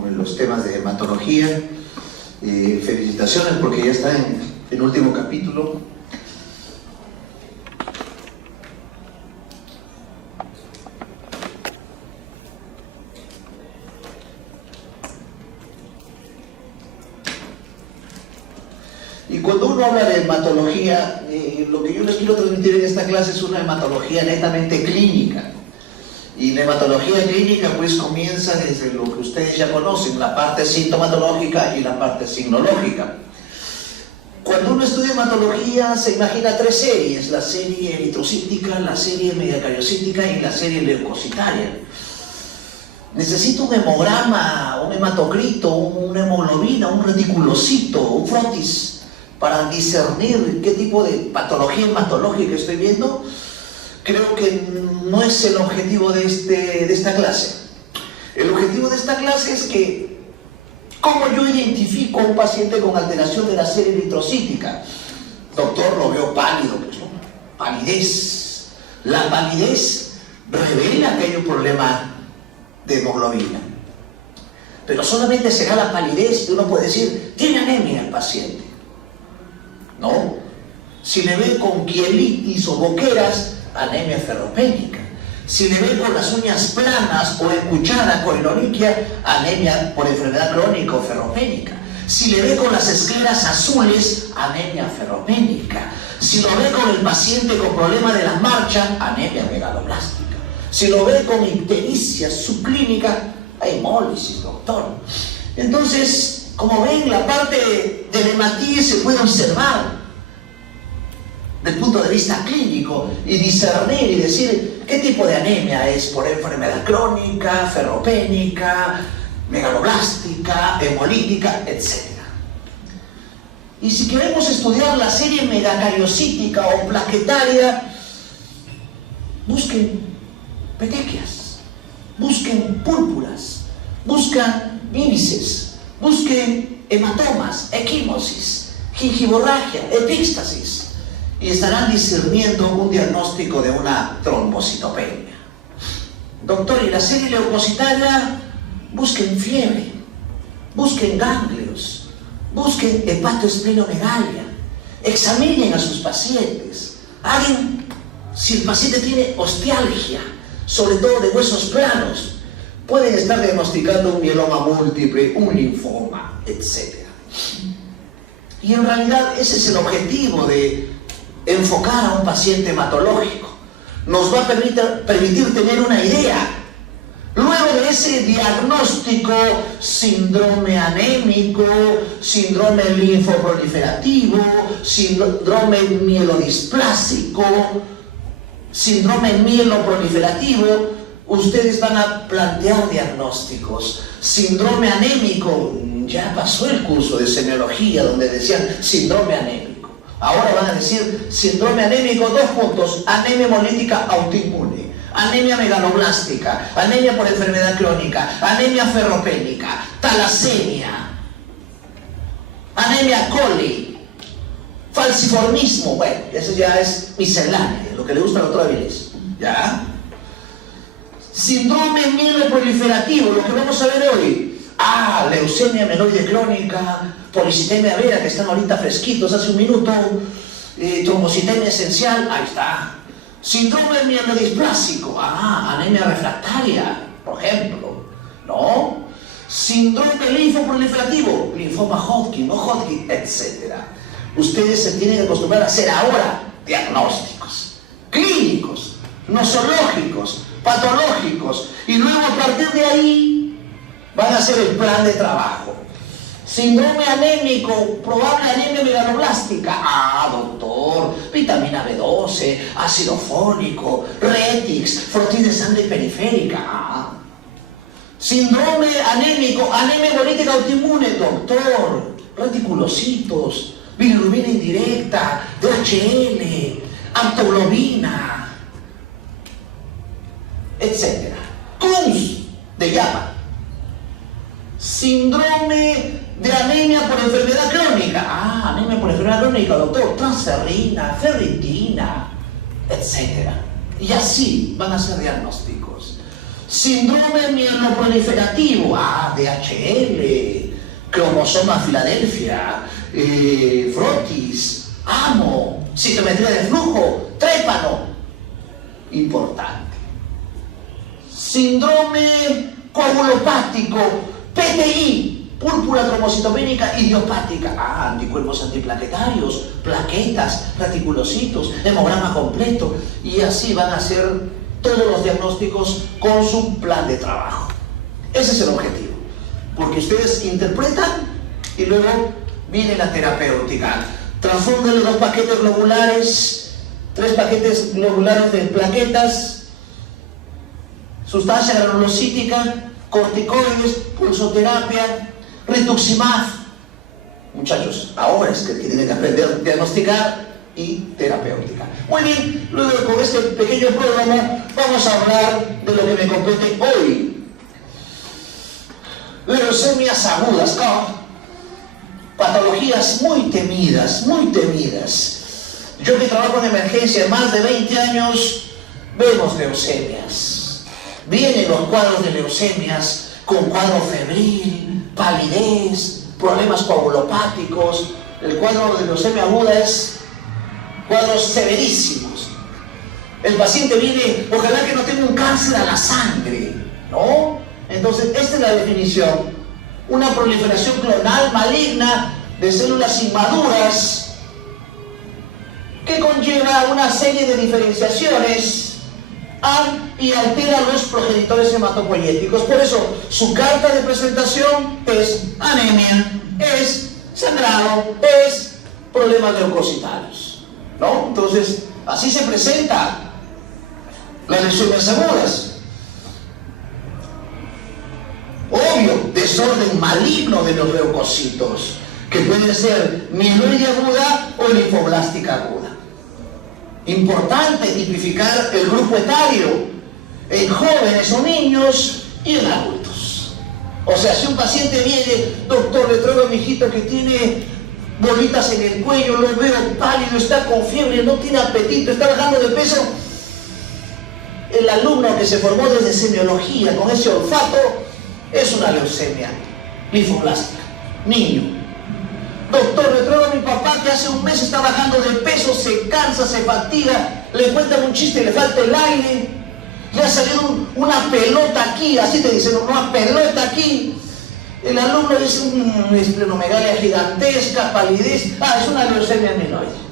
con los temas de hematología. Felicitaciones porque ya está en el último capítulo. Y cuando uno habla de hematología, lo que yo les quiero transmitir en esta clase es una hematología netamente clínica. Y la hematología clínica pues comienza desde lo que ustedes ya conocen, la parte sintomatológica y la parte signológica. Cuando uno estudia hematología se imagina tres series: la serie eritrocítica, la serie mediacariocítica y la serie leucocitaria. Necesito un hemograma, un hematocrito, una hemoglobina, un reticulocito, un frotis, para discernir qué tipo de patología hematológica estoy viendo. Creo que no es el objetivo de esta clase. El objetivo de esta clase es que, ¿cómo yo identifico a un paciente con alteración de la serie eritrocítica? Doctor, lo veo pálido, pues, ¿no? Palidez. La palidez revela que hay un problema de hemoglobina. Pero solamente será la palidez que uno puede decir, tiene anemia el paciente. No. Si le ve con quielitis o boqueras, anemia ferropénica. Si le ve con las uñas planas o en cuchara con corinorquicia, anemia por enfermedad crónica o ferropénica. Si le ve con las escleras azules, anemia ferropénica. Si lo ve con el paciente con problema de la marcha, anemia megaloblástica. Si lo ve con ictericia subclínica, hay hemólisis, doctor. Entonces, como ven, la parte del hematíes se puede observar del punto de vista clínico y discernir y decir qué tipo de anemia es por enfermedad crónica, ferropénica, megaloblástica, hemolítica, etc. Y si queremos estudiar la serie megacariocítica o plaquetaria, busquen petequias, busquen púrpuras, busquen índices, busquen hematomas, equimosis, gingivorragia, epíxtasis, y estarán discerniendo un diagnóstico de una trombocitopenia. Doctor, ¿y la serie leucocitaria? Busquen fiebre, busquen ganglios, busquen hepatoesplenomegalia, examinen a sus pacientes, hagan si el paciente tiene ostealgia, sobre todo de huesos planos, pueden estar diagnosticando un mieloma múltiple, un linfoma, etc. Y en realidad ese es el objetivo de enfocar a un paciente hematológico. Nos va a permitir tener una idea. Luego de ese diagnóstico, síndrome anémico, síndrome linfoproliferativo, síndrome mielodisplásico, síndrome mieloproliferativo, ustedes van a plantear diagnósticos. Síndrome anémico, ya pasó el curso de semiología donde decían síndrome anémico. Ahora van a decir síndrome anémico, 2 puntos, anemia hemolítica autoinmune, anemia megaloblástica, anemia por enfermedad crónica, anemia ferropénica, talasemia, anemia coli, falciformismo. Bueno, eso ya es miscelánea, lo que le gusta al doctor Avilés. ¿Ya? Síndrome mieloproliferativo, lo que vamos a ver hoy. Leucemia mieloide crónica, policitemia vera, que están ahorita fresquitos hace un minuto, trombocitemia esencial, ahí está. Síndrome mielodisplásico, anemia refractaria, por ejemplo, ¿no? Síndrome linfoproliferativo, linfoma Hodgkin, no Hodgkin, etc. Ustedes se tienen que acostumbrar a hacer ahora diagnósticos clínicos, nosológicos, patológicos, y luego a partir de ahí van a hacer el plan de trabajo. Síndrome anémico, probable anemia megaloblástica. Doctor, vitamina B12, ácido fólico, retix, frotis de sangre periférica. Síndrome anémico, anemia hemolítica autoinmune, doctor, reticulocitos, bilirrubina indirecta, DHL, aptoglobina, etc. Kunz de llama. Síndrome de anemia por enfermedad crónica. Anemia por enfermedad crónica, doctor. Transferrina, ferritina, etc. Y así van a ser diagnósticos. Síndrome mieloproliferativo, DHL, cromosoma Filadelfia, frotis, amo, citometría de flujo, trépano. Importante. Síndrome coagulopático, PTI, púrpura tromocitopénica idiopática, anticuerpos antiplaquetarios, plaquetas, reticulocitos, hemograma completo, y así van a ser todos los diagnósticos con su plan de trabajo. Ese es el objetivo, porque ustedes interpretan y luego viene la terapéutica. Transfúndenle 2 paquetes globulares, 3 paquetes globulares de plaquetas, sustancia granulocítica, corticoides, pulsoterapia, rituximab. Muchachos, ahora es que tienen que aprender a diagnosticar y terapéutica. Muy bien, luego con este pequeño programa vamos a hablar de lo que me compete hoy. Leucemias agudas, patologías muy temidas, muy temidas. Yo que trabajo en emergencia más de 20 años, vemos leucemias. Vienen los cuadros de leucemias con cuadro febril, palidez, problemas coagulopáticos. El cuadro de leucemia aguda es cuadros severísimos. El paciente viene, ojalá que no tenga un cáncer a la sangre, ¿no? Entonces, esta es la definición. Una proliferación clonal maligna de células inmaduras que conlleva una serie de diferenciaciones y altera los progenitores hematopoyéticos. Por eso, su carta de presentación es anemia, es sangrado, es problemas leucocitarios, ¿no? Entonces, así se presenta las leucemias agudas. Obvio, desorden maligno de los leucocitos, que puede ser mieloide aguda o linfoblástica aguda. Importante tipificar el grupo etario en jóvenes o niños y en adultos. O sea, si un paciente viene, doctor, le traigo a mi hijito que tiene bolitas en el cuello, lo veo pálido, está con fiebre, no tiene apetito, está bajando de peso, el alumno que se formó desde semiología con ese olfato es una leucemia linfoblástica. Niño. Doctor, le traigo a mi papá que hace un mes está bajando de peso, se cansa, se fatiga, le cuentan un chiste y le falta el aire, le ha salido una pelota aquí, así te dicen, una pelota aquí. El alumno dice, una esplenomegalia gigantesca, palidez, es una leucemia mieloide.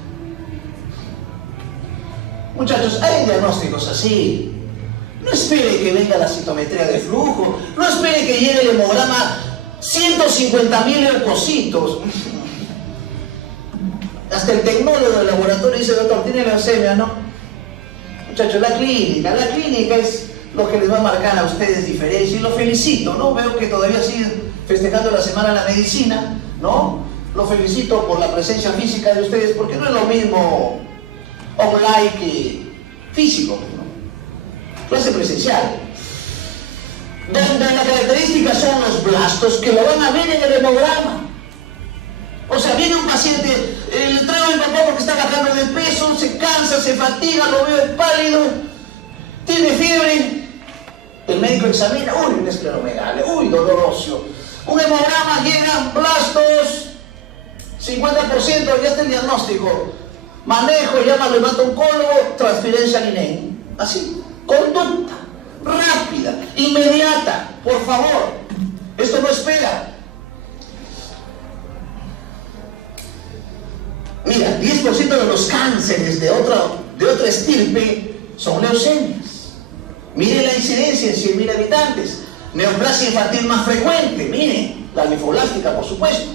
Muchachos, hay diagnósticos así. No espere que venga la citometría de flujo, no espere que llegue el hemograma 150.000 leucocitos. Hasta el tecnólogo del laboratorio dice, doctor, tiene leucemia, ¿no? Muchachos, la clínica es lo que les va a marcar a ustedes diferencia, y lo felicito, ¿no? Veo que todavía siguen festejando la Semana de la Medicina, ¿no? Lo felicito por la presencia física de ustedes, porque no es lo mismo online que físico, ¿no? Clase presencial. Donde las características son los blastos, que lo van a ver en el hemograma. O sea, viene un paciente, le traigo a mi papá porque está bajando de peso, se cansa, se fatiga, lo veo pálido, tiene fiebre. El médico examina, una esplenomegalia, dolor óseo. Un hemograma, llegan blastos, 50%, ya está el diagnóstico. Manejo, llama al hemato-oncólogo, transferencia al INEM. Así, conducta rápida, inmediata, por favor. Esto no espera. Mira, 10% de los cánceres de otra estirpe son leucemias. Mire la incidencia en 100.000 habitantes. Neoplasia infantil más frecuente, mire, la linfoblástica, por supuesto.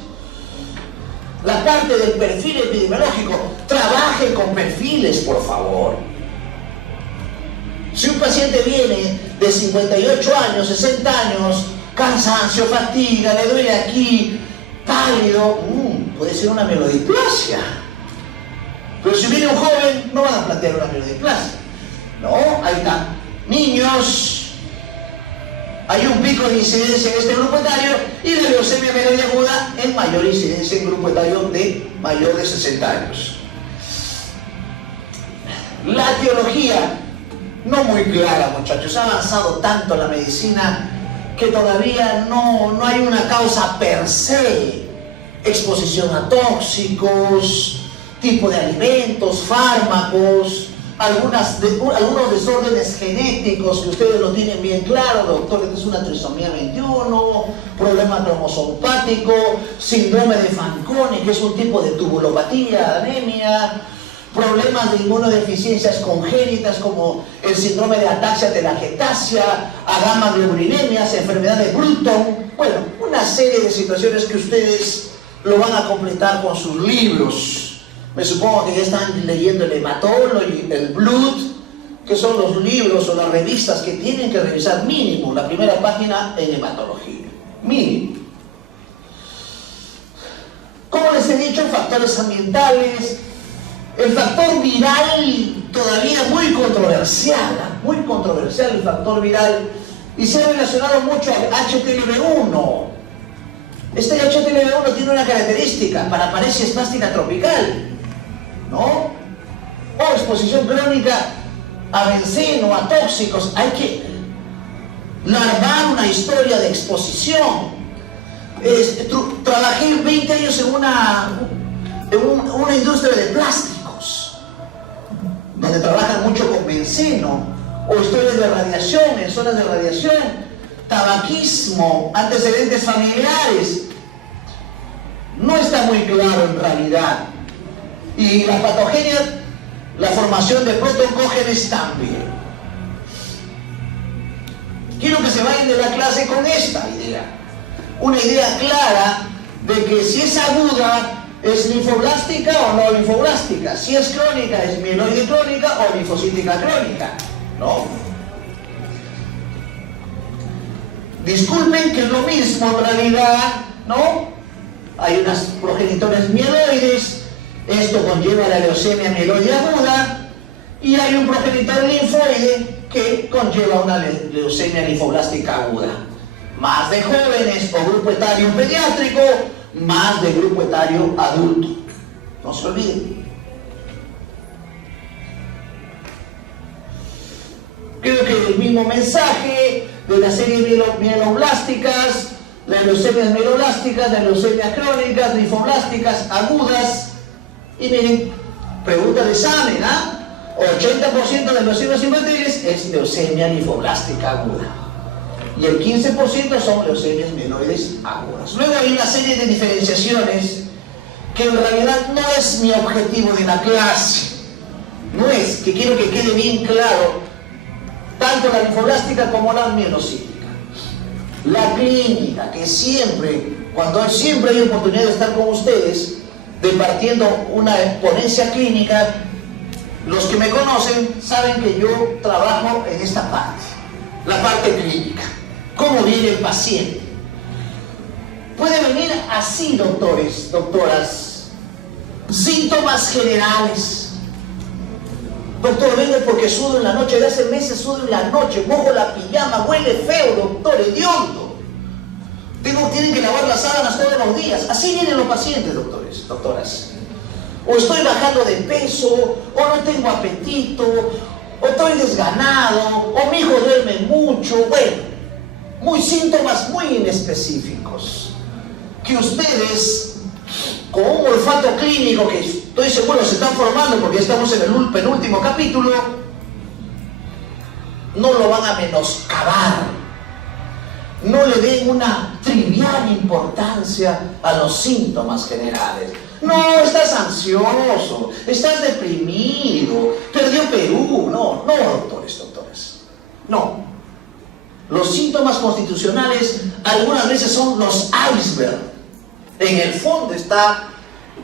La parte del perfil epidemiológico, trabaje con perfiles, por favor. Si un paciente viene de 58 años, 60 años, cansancio, fatiga, le duele aquí, pálido, puede ser una mielodiplasia. Pero si viene un joven, no van a plantear una mielodiplasia. No, ahí está. Niños, hay un pico de incidencia en este grupo etario y de leucemia mieloide aguda en mayor incidencia en grupo etario de mayor de 60 años. La etiología no muy clara, muchachos. Ha avanzado tanto la medicina que todavía no hay una causa per se. Exposición a tóxicos, tipo de alimentos, fármacos, algunos desórdenes genéticos que ustedes lo tienen bien claro, doctor, que es una trisomía 21, problema cromosomopático, síndrome de Fanconi, que es un tipo de tubulopatía, anemia, problemas de inmunodeficiencias congénitas como el síndrome de ataxia telangiectasia, agammaglobulinemias, enfermedad de Bruton, bueno, una serie de situaciones que ustedes lo van a completar con sus libros. Me supongo que ya están leyendo el Hematology, el Blood, que son los libros o las revistas que tienen que revisar mínimo la primera página en hematología. Mínimo. Como les he dicho, factores ambientales. El factor viral todavía muy controversial el factor viral, y se ha relacionado mucho al HTLV1. Este HTLV1 tiene una característica, paraparesia espástica tropical, ¿no? O exposición crónica a benceno, a tóxicos. Hay que larvar una historia de exposición. Trabajé 20 años en una industria de plásticos, donde trabajan mucho con benceno, o historias de radiación, en zonas de radiación, tabaquismo, antecedentes familiares. No está muy claro en realidad. Y la patogenia, la formación de protoncógenes también. Quiero que se vayan de la clase con esta idea. Una idea clara de que si es aguda, ¿es linfoblástica o no linfoblástica? Si es crónica, ¿es mieloide crónica o linfocítica crónica? ¿No? Disculpen que es lo mismo en realidad, ¿no? Hay unas progenitores mieloides, esto conlleva la leucemia mieloide aguda, y hay un progenitor linfoide que conlleva una leucemia linfoblástica aguda. Más de jóvenes o grupo etario pediátrico, más de grupo etario adulto. No se olviden. Creo que el mismo mensaje de la serie mieloblásticas, las leucemias mieloblásticas, las leucemias crónicas, linfoblásticas agudas. Y miren, pregunta de examen, 80% de leucemias infantiles es leucemia linfoblástica aguda. Y el 15% son leucemias mieloides agudas. Luego hay una serie de diferenciaciones que en realidad no es mi objetivo de la clase. No es, que quiero que quede bien claro, tanto la linfoblástica como la mielocítica. La clínica, que siempre hay oportunidad de estar con ustedes, departiendo una ponencia clínica, los que me conocen saben que yo trabajo en esta parte, la parte clínica. ¿Cómo viene el paciente? Puede venir así, doctores, doctoras. Síntomas generales. Doctor, vengo porque sudo en la noche, de hace meses sudo en la noche, mojo la pijama, huele feo, doctor, hediondo. Tienen que lavar las sábanas todos los días. Así vienen los pacientes, doctores, doctoras. O estoy bajando de peso, o no tengo apetito, o estoy desganado, o mi hijo duerme mucho. Bueno, síntomas muy inespecíficos, que ustedes, con un olfato clínico que estoy seguro se están formando porque ya estamos en el penúltimo capítulo, no lo van a menoscabar. No le den una trivial importancia a los síntomas generales. No, estás ansioso, estás deprimido, perdió Perú. No, doctores, doctoras. No. Los síntomas constitucionales algunas veces son los iceberg. En el fondo está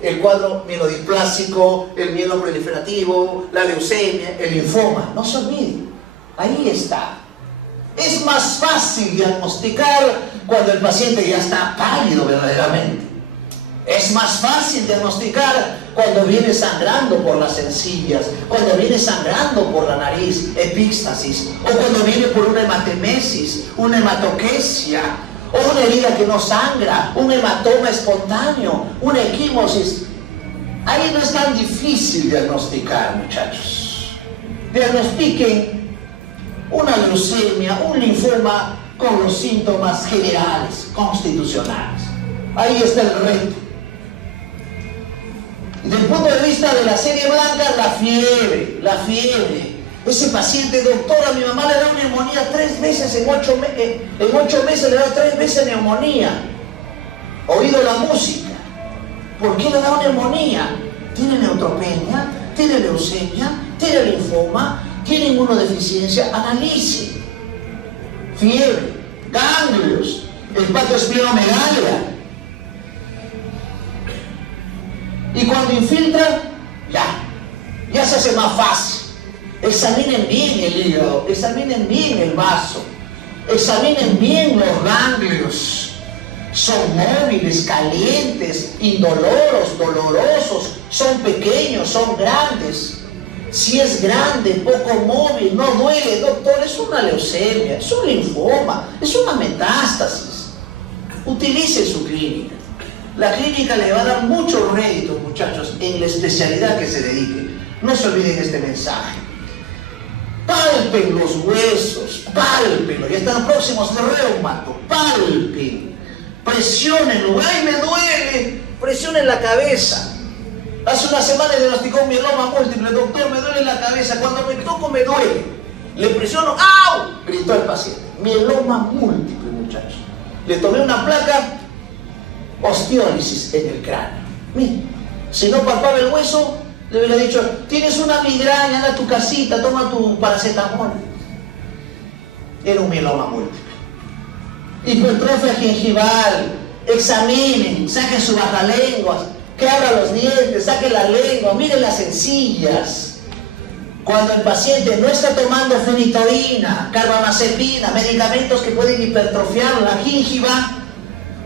el cuadro mielodisplásico, el mieloproliferativo, la leucemia, el linfoma. No se olviden, ahí está. Es más fácil diagnosticar cuando el paciente ya está pálido verdaderamente. Es más fácil diagnosticar cuando viene sangrando por las encías, cuando viene sangrando por la nariz, epíxtasis, o cuando viene por una hematemesis, una hematoquesia, o una herida que no sangra, un hematoma espontáneo, una equimosis. Ahí no es tan difícil diagnosticar, muchachos. Diagnostiquen una leucemia, un linfoma con los síntomas generales, constitucionales. Ahí está el reto. Y desde el punto de vista de la serie blanca, la fiebre. Ese paciente, doctora, mi mamá le da una neumonía 3 veces en 8 meses, le da 3 veces neumonía. Oído la música. ¿Por qué le da una neumonía? Tiene neutropenia, tiene leucemia, tiene linfoma, tiene inmunodeficiencia. Analice. Fiebre, ganglios, hepatosplenomegalia. Y cuando infiltran, ya se hace más fácil. Examinen bien el hígado, examinen bien el vaso, examinen bien los ganglios. Son móviles, calientes, indoloros, dolorosos, son pequeños, son grandes. Si es grande, poco móvil, no duele, doctor, es una leucemia, es un linfoma, es una metástasis. Utilice su clínica. La clínica le va a dar muchos réditos, muchachos, en la especialidad que se dedique. No se olviden este mensaje. Palpen los huesos, pálpenlos. Ya están próximos de reumato, palpen. Presionen, ¡ay, me duele! Presionen la cabeza. Hace una semana le diagnosticó un mieloma múltiple. Doctor, me duele la cabeza. Cuando me toco me duele. Le presiono, ¡au! Gritó el paciente. Mieloma múltiple, muchachos. Le tomé una placa, osteólisis en el cráneo. Miren, si no palpaba el hueso, le hubiera dicho, tienes una migraña, anda a tu casita, toma tu paracetamol. Era un mieloma múltiple. Hipertrofia gingival, examinen, saquen su bajalenguas, que abra los dientes, saquen la lengua, miren las encías. Cuando el paciente no está tomando fenitorina, carbamazepina, medicamentos que pueden hipertrofiar la gingiva,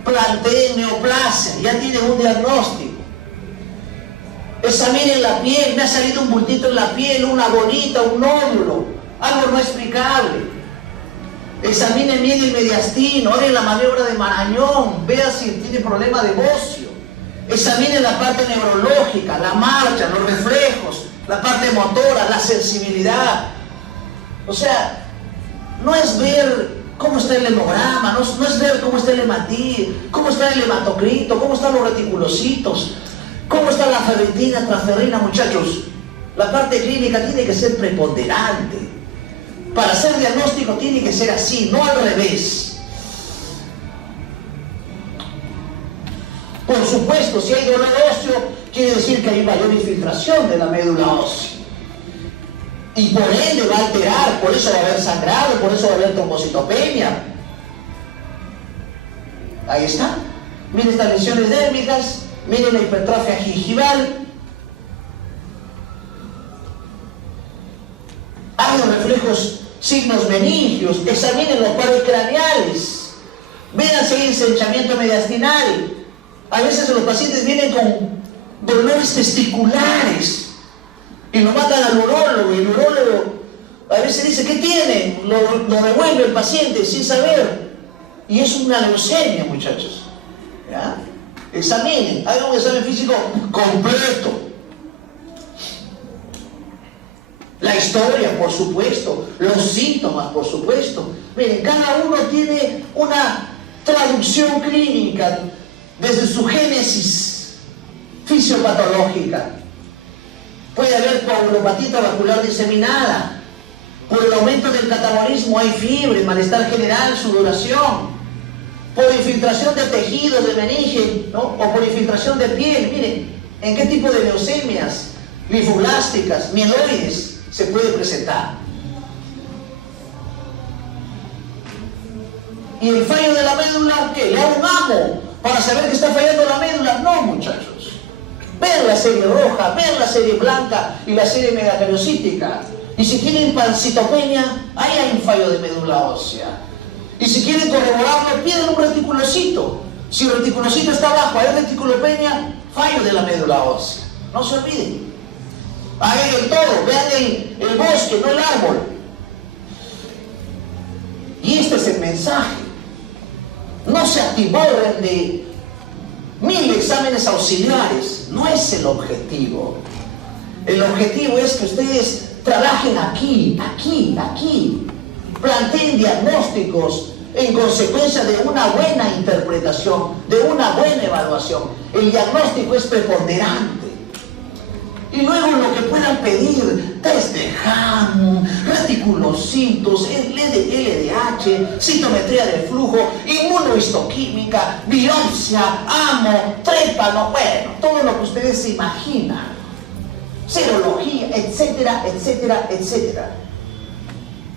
planteen neoplasia, ya tienen un diagnóstico. Examinen la piel, me ha salido un bultito en la piel, una bolita, un nódulo, algo no explicable. Examinen bien el mediastino, hagan la maniobra de Marañón, vean si tiene problema de bocio. Examinen la parte neurológica, la marcha, los reflejos, la parte motora, la sensibilidad. O sea, no es ver cómo está el hemograma, no es ver cómo está el hematil, cómo está el hematocrito, cómo están los reticulocitos, cómo está la ferritina, transferrina, muchachos. La parte clínica tiene que ser preponderante. Para hacer diagnóstico tiene que ser así, no al revés. Por supuesto, si hay dolor óseo, quiere decir que hay mayor infiltración de la médula ósea. Y por ende va a alterar, por eso va a haber sangrado, por eso va a haber trombocitopenia. Ahí está. Miren estas lesiones dérmicas, miren la hipertrofia gingival. Hay reflejos, signos meningios, examinen los pares craneales, vean si hay ensanchamiento mediastinal. A veces los pacientes vienen con dolores testiculares y lo mandan al urólogo, y el urólogo a veces dice, ¿qué tiene? Lo devuelve el paciente sin saber. Y es una leucemia, muchachos. ¿Ya? Examinen, hagan un examen físico completo. La historia, por supuesto, los síntomas, por supuesto. Miren, cada uno tiene una traducción clínica desde su génesis fisiopatológica. Puede haber coagulopatía trabecular diseminada. Por el aumento del catabolismo hay fiebre, malestar general, sudoración. Por infiltración de tejidos, de meninge, ¿no? O por infiltración de piel. Miren, ¿en qué tipo de leucemias, linfoblásticas, mieloides se puede presentar? ¿Y el fallo de la médula qué? ¿Le hago un amo para saber que está fallando la médula? No, muchachos. Vean la serie roja, vean la serie blanca y la serie megacariocítica. Y si tienen pancitopenia, ahí hay un fallo de médula ósea. Y si quieren corroborarlo, piden un reticulocito. Si el reticulocito está bajo, hay reticulopenia, fallo de la médula ósea. No se olviden. Ahí el todo, vean el bosque, no el árbol. Y este es el mensaje. No se atiborren de 1000 exámenes auxiliares. No es el objetivo. El objetivo es que ustedes trabajen aquí, aquí, aquí. planteen diagnósticos en consecuencia de una buena interpretación, de una buena evaluación. El diagnóstico es preponderante. Y luego lo que puedan pedir, test de Hamm, reticulocitos, LDH, citometría de flujo, inmunohistoquímica, biopsia, amo, trépano, bueno, todo lo que ustedes se imaginan. Serología, etcétera, etcétera, etcétera.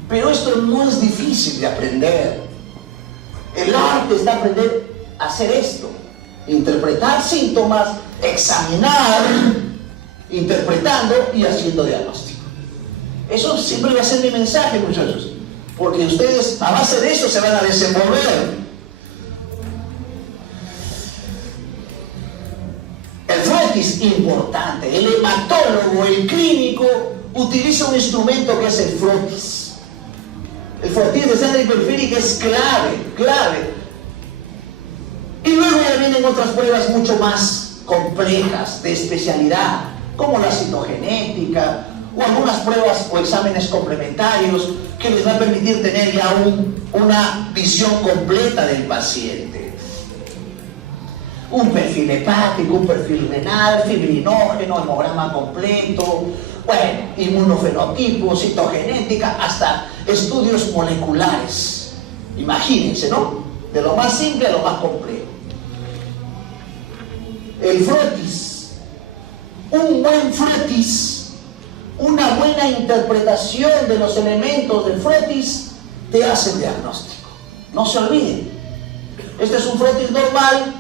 Pero esto no es difícil de aprender. El arte está aprender a hacer esto. Interpretar síntomas, examinar, interpretando y haciendo diagnóstico. Eso siempre va a ser mi mensaje, muchachos. Porque ustedes a base de eso se van a desenvolver. El frotis, importante. El hematólogo, el clínico, utiliza un instrumento que es el frotis. El frotis de sangre periférica es clave. Y luego ya vienen otras pruebas mucho más complejas, de especialidad, como la citogenética, o algunas pruebas o exámenes complementarios que les va a permitir tener ya una visión completa del paciente. Un perfil hepático, un perfil renal, fibrinógeno, hemograma completo, bueno, inmunofenotipo, citogenética, hasta estudios moleculares. Imagínense, ¿no? De lo más simple a lo más complejo. El frotis, un buen frotis, una buena interpretación de los elementos del frotis te hace el diagnóstico. No se olviden. Este es un frotis normal,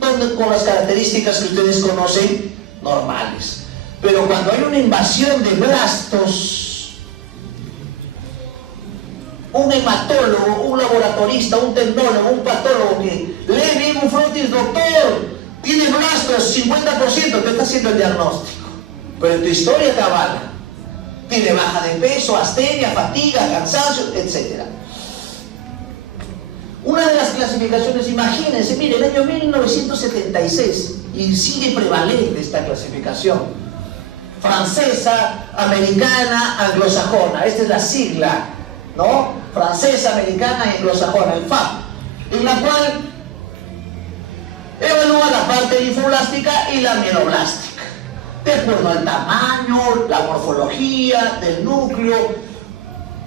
donde, con las características que ustedes conocen, normales. Pero cuando hay una invasión de blastos, un hematólogo, un laboratorista, un tecnólogo, un patólogo que lee bien un frotis, doctor, tiene blastos, 50%, te está haciendo el diagnóstico. Pero tu historia te avala. Tiene baja de peso, astenia, fatiga, cansancio, etc. Una de las clasificaciones, imagínense, mire, el año 1976, y sigue prevalente esta clasificación, francesa, americana, anglosajona, esta es la sigla, ¿no? Francesa, americana y anglosajona, el FAP, en la cual evalúa la parte linfoblástica y la mieloblástica, de acuerdo al tamaño, la morfología del núcleo,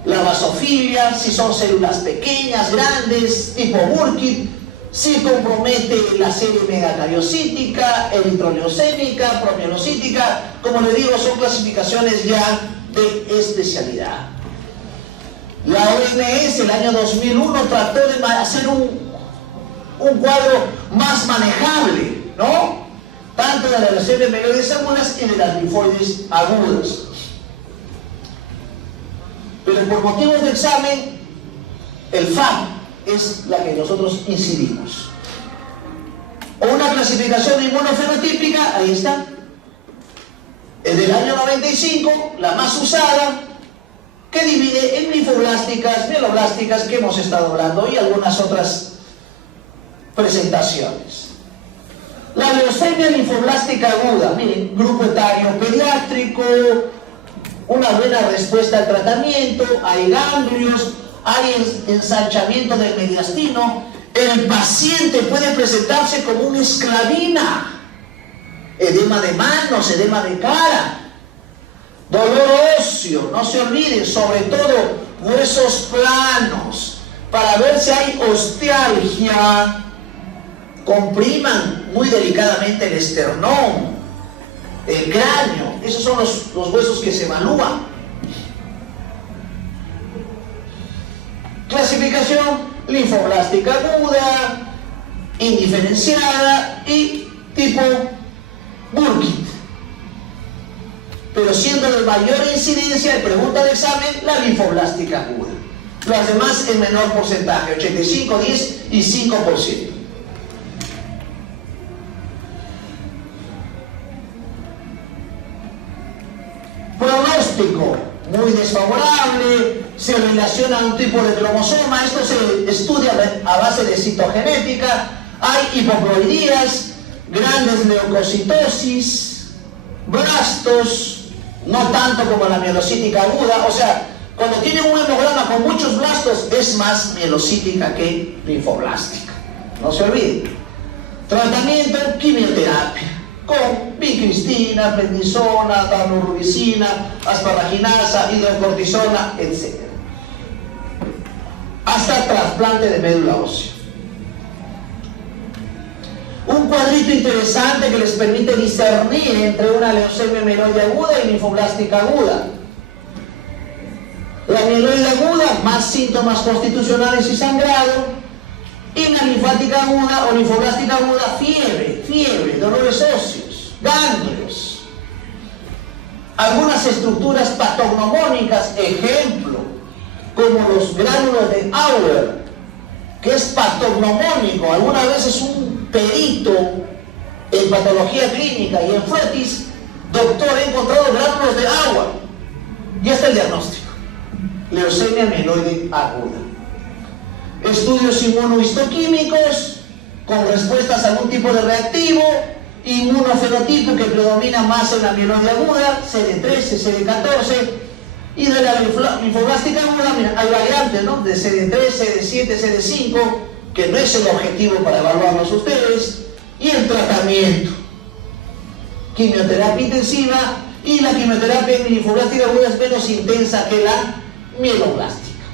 la basofilia, si son células pequeñas, grandes, tipo Burkitt, si compromete la serie megacariocítica, eritroleucémica, promielocítica. Como les digo, son clasificaciones ya de especialidad. La OMS el año 2001 trató de hacer un cuadro más manejable, ¿no? Tanto de las lesiones menores agudas y de las linfoides agudas. Pero por motivos de examen, el FAP es la que nosotros incidimos. O una clasificación inmunofenotípica, ahí está. Es del año 95, la más usada, que divide en linfoblásticas, mieloblásticas, que hemos estado hablando, y algunas otras presentaciones. La leucemia linfoblástica aguda, miren, grupo etario pediátrico, una buena respuesta al tratamiento, hay ganglios, hay ensanchamiento del mediastino. El paciente puede presentarse como una esclavina, edema de manos, edema de cara, dolor óseo, no se olviden, sobre todo huesos planos, para ver si hay ostealgia. Compriman muy delicadamente el esternón, el cráneo, esos son los huesos que se evalúan. Clasificación linfoblástica aguda, indiferenciada y tipo Burkitt. Pero siendo de mayor incidencia de pregunta de examen, la linfoblástica aguda. Las demás en menor porcentaje, 85, 10 y 5%. Pronóstico muy desfavorable, se relaciona a un tipo de cromosoma. Esto se estudia a base de citogenética. Hay hipoploidías, grandes leucocitosis, blastos, no tanto como la mielocítica aguda, o sea, Cuando tienen un hemograma con muchos blastos, es más mielocítica que linfoblástica. No se olviden. Tratamiento, quimioterapia, con vincristina, prednisona, daunorubicina, asparraginasa, hidrocortisona, etc. Hasta trasplante de médula ósea. Un cuadrito interesante que les permite discernir entre una leucemia mieloide aguda y linfoblástica aguda. La mieloide aguda, más síntomas constitucionales y sangrado. Y la linfática aguda o linfoblástica aguda, fiebre, dolores óseos, ganglios. Algunas estructuras patognomónicas, ejemplo, como los gránulos de Auer, que es patognomónico. Algunas veces un perito en patología clínica y en Fuertis, doctor, he encontrado gránulos de agua. Ya está el diagnóstico. Leucemia mieloide aguda. Estudios inmunohistoquímicos con respuestas a algún tipo de reactivo, inmunofenotipo que predomina más en la mieloide aguda, CD13, CD14, y de la linfoblástica aguda, mira, hay variantes, ¿no? De CD3, CD7, CD5, que no es el objetivo para evaluarlos ustedes, y el tratamiento. Quimioterapia intensiva, y la quimioterapia en linfoblástica aguda es menos intensa que la mieloblástica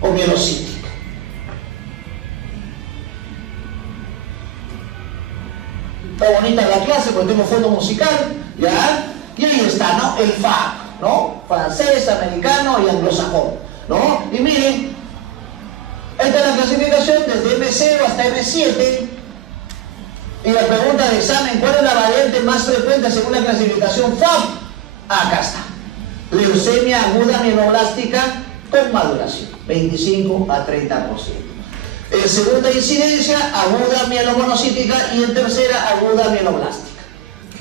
o mielocítica. Está bonita la clase porque tengo fondo musical, ¿ya? Y ahí está, ¿no? El FAB, ¿no? Francés, americano y anglosajón, ¿no? Y miren, esta es la clasificación desde M0 hasta M7. Y la pregunta de examen, ¿cuál es la variante más frecuente según la clasificación FAB? Acá está. Leucemia aguda mieloblástica con maduración, 25 a 30%. En segunda incidencia, aguda mielomonocítica, y en tercera, aguda mieloblástica.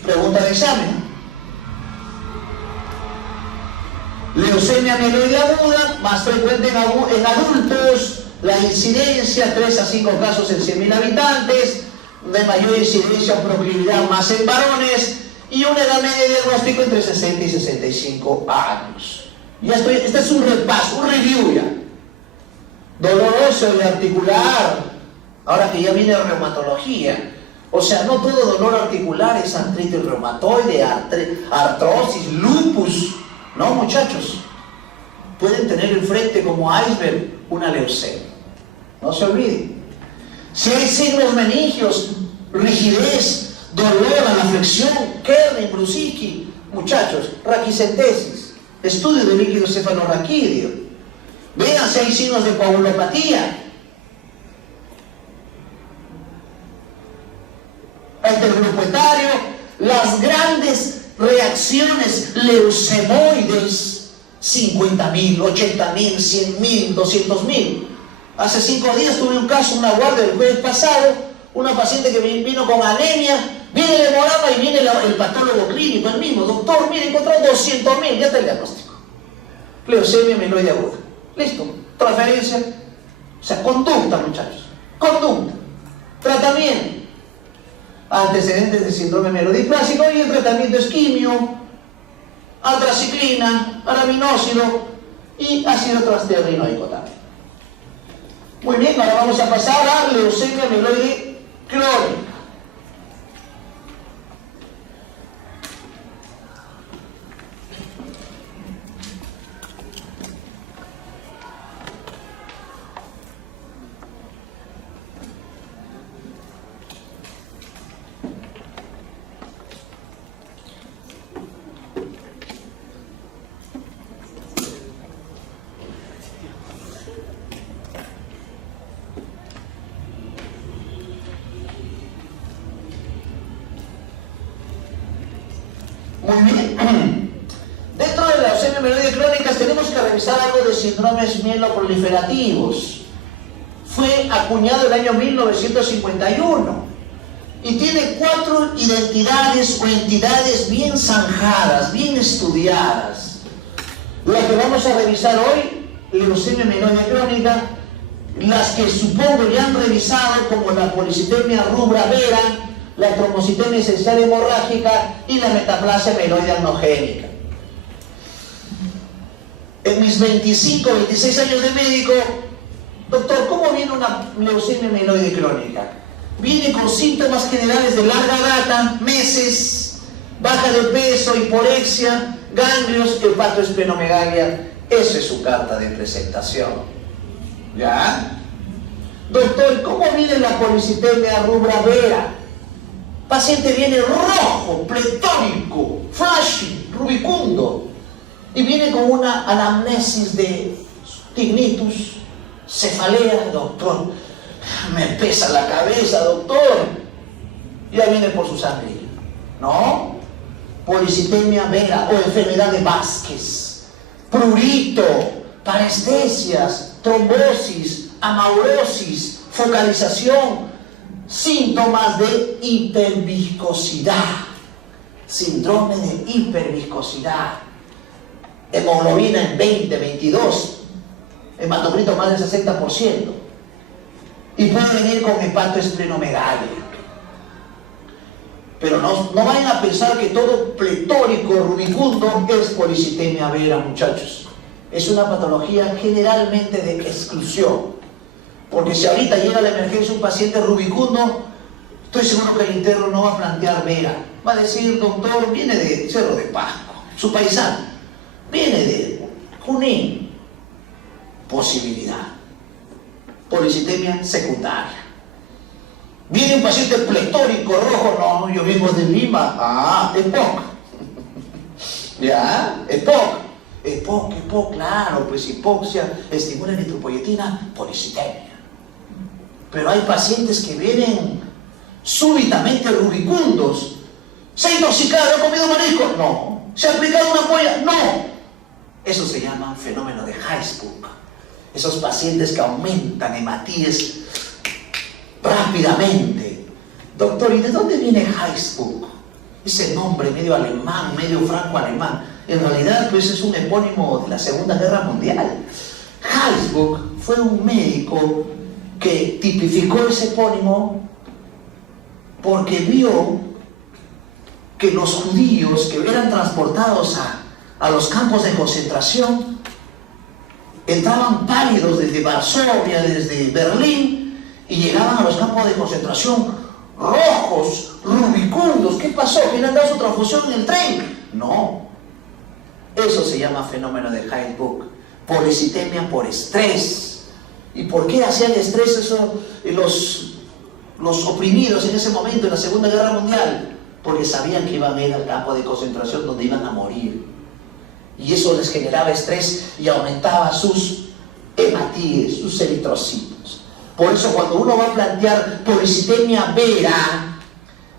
Pregunta de examen. Leucemia mieloide aguda, más frecuente en adultos, la incidencia 3 a 5 casos en 100.000 habitantes, de mayor incidencia o proclividad más en varones, y una edad media de diagnóstico entre 60 y 65 años. Ya estoy, este es un repaso, un review ya. Dolor óseo y articular, ahora que ya viene la reumatología. O sea, no todo dolor articular es artritis reumatoide, artrosis, lupus. No, muchachos. Pueden tener enfrente como iceberg una leucemia. No se olviden. Si hay signos meningios, rigidez, dolor a la flexión, Kerner, Brusicki, muchachos, raquicentesis, estudio de líquido cefalorraquídeo. Vean si hay signos de coagulopatía. Este grupo etario, las grandes reacciones leucemoides, 50.000, 80.000, 100.000, 200.000. Hace 5 días tuve un caso, una guardia del jueves pasado, una paciente que vino con anemia, viene el hemograma y viene el patólogo clínico, el mismo, doctor, mire, encontró 200.000, ya está el diagnóstico. Leucemia mieloide aguda. Listo, transferencia, o sea, conducta, muchachos, conducta, tratamiento, antecedentes de síndrome mielodiplásico, y el tratamiento es quimio, antraciclina, araminósido y ácido transtearinoico también. Muy bien, ahora vamos a pasar a leucemia mieloide crónica. Muy bien. Dentro de la leucemia mieloide crónica tenemos que revisar algo de síndromes mieloproliferativos. Fue acuñado el año 1951 y tiene 4 identidades o entidades bien zanjadas, bien estudiadas. La que vamos a revisar hoy, leucemia mieloide crónica, las que supongo ya han revisado, como la policitemia rubra vera, la trombocitemia esencial hemorrágica y la metaplasia mieloide anogénica. En mis 25, 26 años de médico, doctor, ¿cómo viene una leucemia mieloide crónica? Viene con síntomas generales de larga data, meses, baja de peso, hiporexia, ganglios, hepatoesplenomegalia. Esa es su carta de presentación. ¿Ya? Doctor, ¿cómo viene la policitemia rubra vera? Paciente viene rojo, pletórico, flashy, rubicundo. Y viene con una anamnesis de tinnitus, cefalea. Doctor, me pesa la cabeza, doctor. Ya viene por su sangre. ¿No? Policitemia vera o enfermedad de Vázquez, prurito, parestesias, trombosis, amaurosis, focalización, síntomas de hiperviscosidad, síndrome de hiperviscosidad, hemoglobina en 20, 22, hematocrito más del 60%, y puede venir con hepatoesplenomegalia. Pero no vayan a pensar que todo pletórico rubicundo es policitemia vera, muchachos. Es una patología generalmente de exclusión. Porque si ahorita llega a la emergencia un paciente rubicundo, estoy seguro que el interno no va a plantear vera. Va a decir, doctor, viene de Cerro de Pasco, su paisano, viene de Junín. Posibilidad. Policitemia secundaria. Viene un paciente pletórico, rojo, no, yo vengo de Lima. EPOC. ¿Ya? EPOC, claro, pues hipoxia, estimula eritropoyetina, policitemia. Pero hay pacientes que vienen súbitamente rubicundos. ¿Se ha intoxicado, ha comido marisco? No. ¿Se ha aplicado una polla? No. Eso se llama fenómeno de Heisenberg. Esos pacientes que aumentan hematíes rápidamente. Doctor, ¿y de dónde viene Heisenberg? Ese nombre medio alemán, medio franco-alemán. En realidad, pues es un epónimo de la Segunda Guerra Mundial. Heisenberg fue un médico que tipificó ese epónimo porque vio que los judíos que eran transportados a los campos de concentración entraban pálidos desde Varsovia, desde Berlín, y llegaban a los campos de concentración rojos, rubicundos. ¿Qué pasó? ¿Quién han dado su transfusión en el tren? No. Eso se llama fenómeno de Heisenberg. Policitemia por estrés. ¿Y por qué hacían estrés eso los oprimidos en ese momento, en la Segunda Guerra Mundial? Porque sabían que iban a ir al campo de concentración donde iban a morir. Y eso les generaba estrés y aumentaba sus hematíes, sus eritrocitos. Por eso cuando uno va a plantear policitemia vera,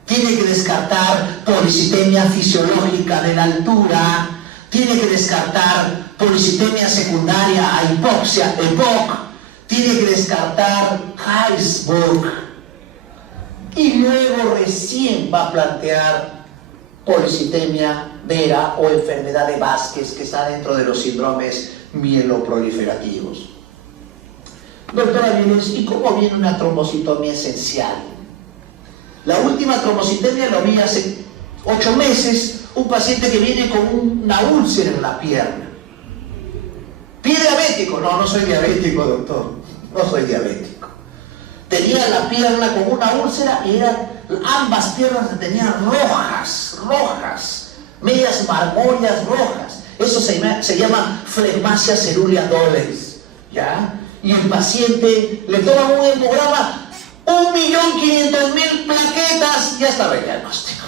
tiene que descartar policitemia fisiológica de la altura, tiene que descartar policitemia secundaria a hipoxia, EPOC, tiene que descartar Heisenberg, y luego recién va a plantear policitemia vera o enfermedad de Vázquez, que está dentro de los síndromes mieloproliferativos. Doctora Vilés, ¿y cómo viene una trombocitomía esencial? La última trombocitemia lo vi hace 8 meses, un paciente que viene con una úlcera en la pierna. ¿Pie diabético? No, no soy diabético, doctor. No soy diabético. Tenía la pierna con una úlcera y ambas piernas se tenían rojas, medias marmollas rojas. Eso se llama flegmasia cerulea dolens, ¿ya? Y el paciente le toma un hemograma, 1.500.000 plaquetas, ya estaba el diagnóstico.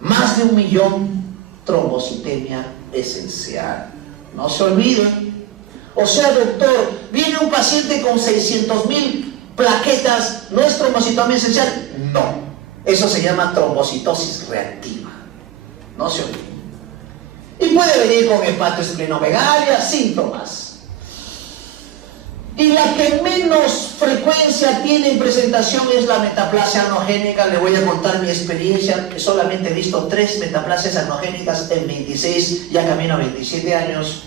Más de 1 millón, trombocitemia esencial. No se olviden. O sea, doctor, viene un paciente con 600.000 plaquetas, ¿no es trombocitomía esencial? No. Eso se llama trombocitosis reactiva. No se olviden. Y puede venir con hepatoesplenomegalia, síntomas. Y la que menos frecuencia tiene en presentación es la metaplasia anogénica. Le voy a contar mi experiencia, que solamente he visto 3 metaplasias anogénicas en 26, ya camino a 27 años.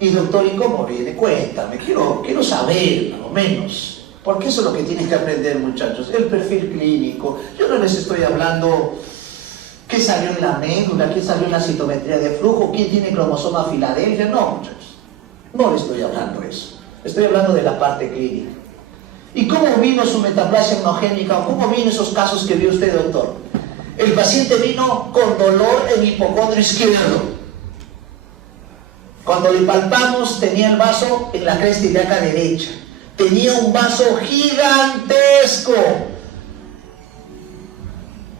Y doctor, ¿y cómo viene? Cuéntame, quiero saber, por lo menos. Porque eso es lo que tienen que aprender, muchachos. El perfil clínico. Yo no les estoy hablando qué salió en la médula, qué salió en la citometría de flujo, quién tiene cromosoma Filadelfia. No, muchachos. No le estoy hablando de eso. Estoy hablando de la parte clínica. ¿Y cómo vino su metaplasia endogénica? ¿O cómo vino esos casos que vio usted, doctor? El paciente vino con dolor en hipocondrio izquierdo. Cuando le palpamos, tenía el vaso en la cresta ilíaca derecha. Tenía un vaso gigantesco.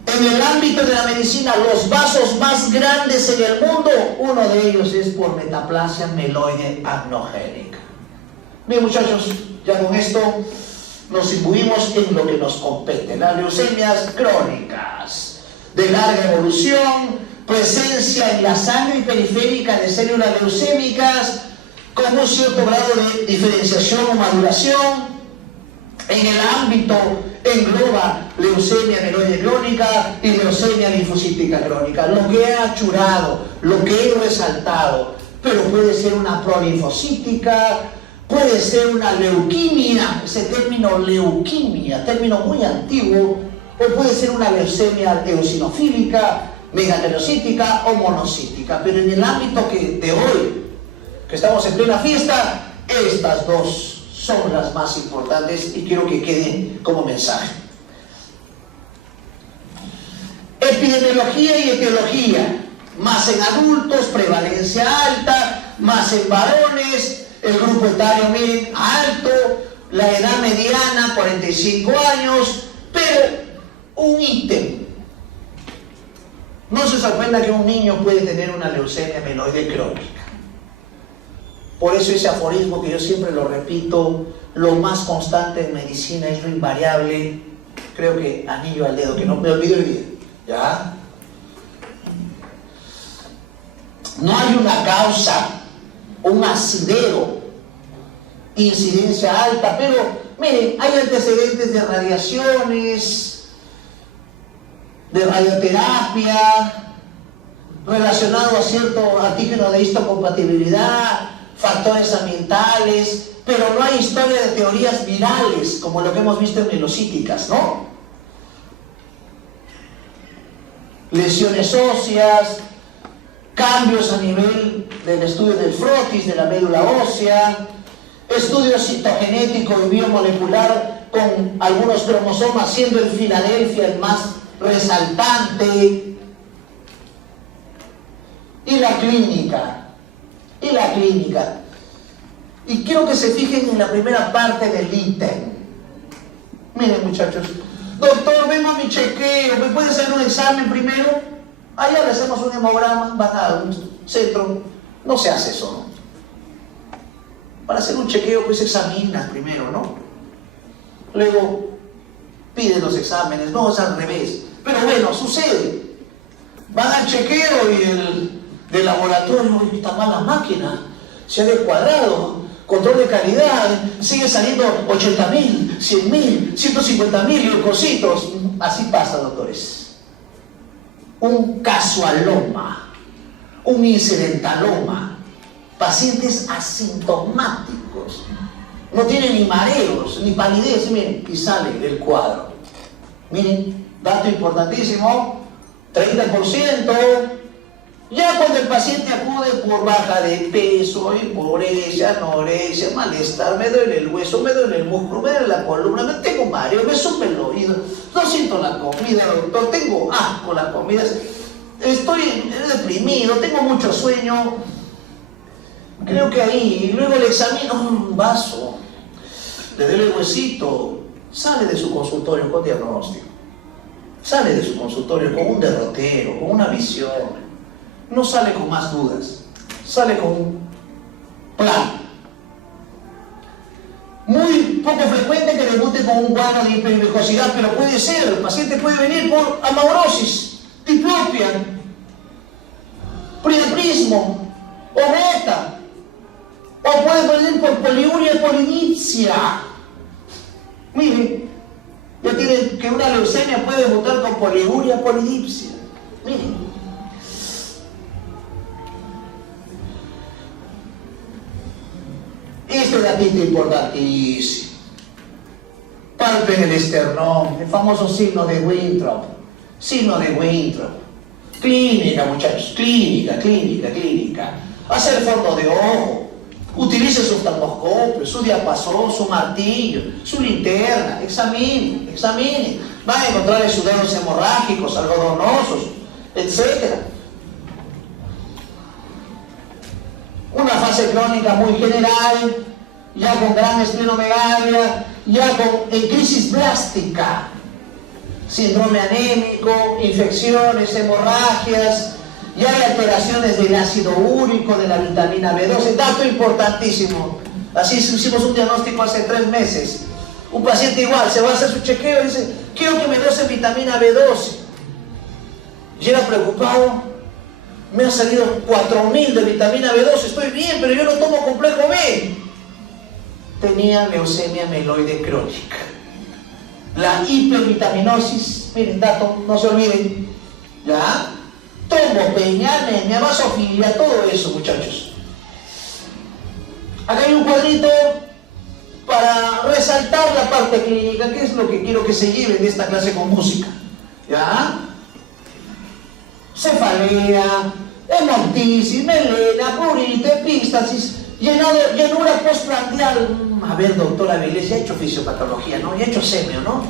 En el ámbito de la medicina, los vasos más grandes en el mundo, uno de ellos es por metaplasia meloide agnogénica. Bien, muchachos, ya con esto nos imbuimos en lo que nos compete. Las leucemias crónicas de larga evolución, presencia en la sangre periférica de células leucémicas con un cierto grado de diferenciación o maduración. En el ámbito engloba leucemia meloide crónica y leucemia linfocítica crónica. Lo que he achurado, lo que he resaltado, pero puede ser una prolinfocítica, puede ser una leuquimia, ese término leuquimia, término muy antiguo, o puede ser una leucemia eosinofílica, megakaryocytica o monocítica. Pero en el ámbito de hoy, que estamos en plena fiesta, estas dos son las más importantes y quiero que queden como mensaje. Epidemiología y etiología, más en adultos, prevalencia alta, más en varones, el grupo etario, miren, alto, la edad mediana, 45 años, pero un ítem. No se sorprenda que un niño puede tener una leucemia meloide crónica. Por eso ese aforismo que yo siempre lo repito, lo más constante en medicina es lo invariable. Creo que anillo al dedo, que no me olvido el día. ¿Ya? No hay una causa, un asidero, incidencia alta, pero miren, hay antecedentes de radiaciones, de radioterapia, relacionado a cierto antígeno de histocompatibilidad, factores ambientales, pero no hay historia de teorías virales, como lo que hemos visto en mielocíticas, ¿no? Lesiones óseas, cambios a nivel del estudio del frotis, de la médula ósea, estudio citogenético y biomolecular con algunos cromosomas, siendo el Filadelfia el más resaltante. Y la clínica. Y quiero que se fijen en la primera parte del ítem. Miren, muchachos. Doctor, vengo a mi chequeo. ¿Me puede hacer un examen primero? Allá le hacemos un hemograma. Van a un centro. No se hace eso, ¿no? Para hacer un chequeo, pues examinas primero, ¿no? Luego pide los exámenes. No, es al revés. Pero bueno, sucede. Van al chequeo y el del laboratorio, está mal la máquina, se ha descuadrado, control de calidad, sigue saliendo 80.000, 100.000, 150.000 leucocitos. Así pasa, doctores. Un casualoma, un incidentaloma, pacientes asintomáticos, no tienen ni mareos, ni palidez, miren, y sale del cuadro. Miren, dato importantísimo, 30%. Ya cuando el paciente acude por baja de peso, hiporesia, anorexia, malestar, me duele el hueso, me duele el músculo, me duele la columna, me tengo mareo, me sube el oído, no siento la comida, doctor, tengo asco la comida, estoy deprimido, tengo mucho sueño. Creo que ahí, y luego le examino un vaso, le duele el huesito, sale de su consultorio con diagnóstico, sale de su consultorio con un derrotero, con una visión. No sale con más dudas, sale con un plan. Muy poco frecuente que debute con un cuadro de hiperglucosidad, pero puede ser, el paciente puede venir por amaurosis, diplopia, priaprismo o beta, o puede venir por poliuria y polidipsia. Miren, ya tienen que una leucemia puede debutar con poliuria y polidipsia. Miren. Este datito importantísimo. Palpen el esternón, el famoso signo de Winthrop. Signo de Winthrop. Clínica, muchachos, clínica. Hacer fondo de ojo. Utilice su oftalmoscopio, su diapasón, su martillo, su linterna, examine. Va a encontrar exudados hemorrágicos, algodonosos, etc. Una fase crónica muy general, ya con gran esplenomegalia, ya con crisis blástica, síndrome anémico, infecciones, hemorragias, ya hay alteraciones del ácido úrico, de la vitamina B12, dato importantísimo. Así hicimos un diagnóstico hace 3 meses. Un paciente igual, se va a hacer su chequeo y dice, quiero que me docen vitamina B12. Y era preocupado, me ha salido 4000 de vitamina B12, estoy bien, pero yo no tomo complejo B. Tenía leucemia mieloide crónica. La hipervitaminosis, miren, dato, no se olviden, ¿ya? Trombopenia, anemia, vasofilia, todo eso, muchachos. Acá hay un cuadrito para resaltar la parte clínica, que es lo que quiero que se lleven de esta clase con música, ¿ya? Cefalea, hemoptisis, melena, prurito, epístasis, llenura postprandial. A ver, doctora Vilés, ya ha hecho fisiopatología, ¿no? Ya ha hecho semio, ¿no?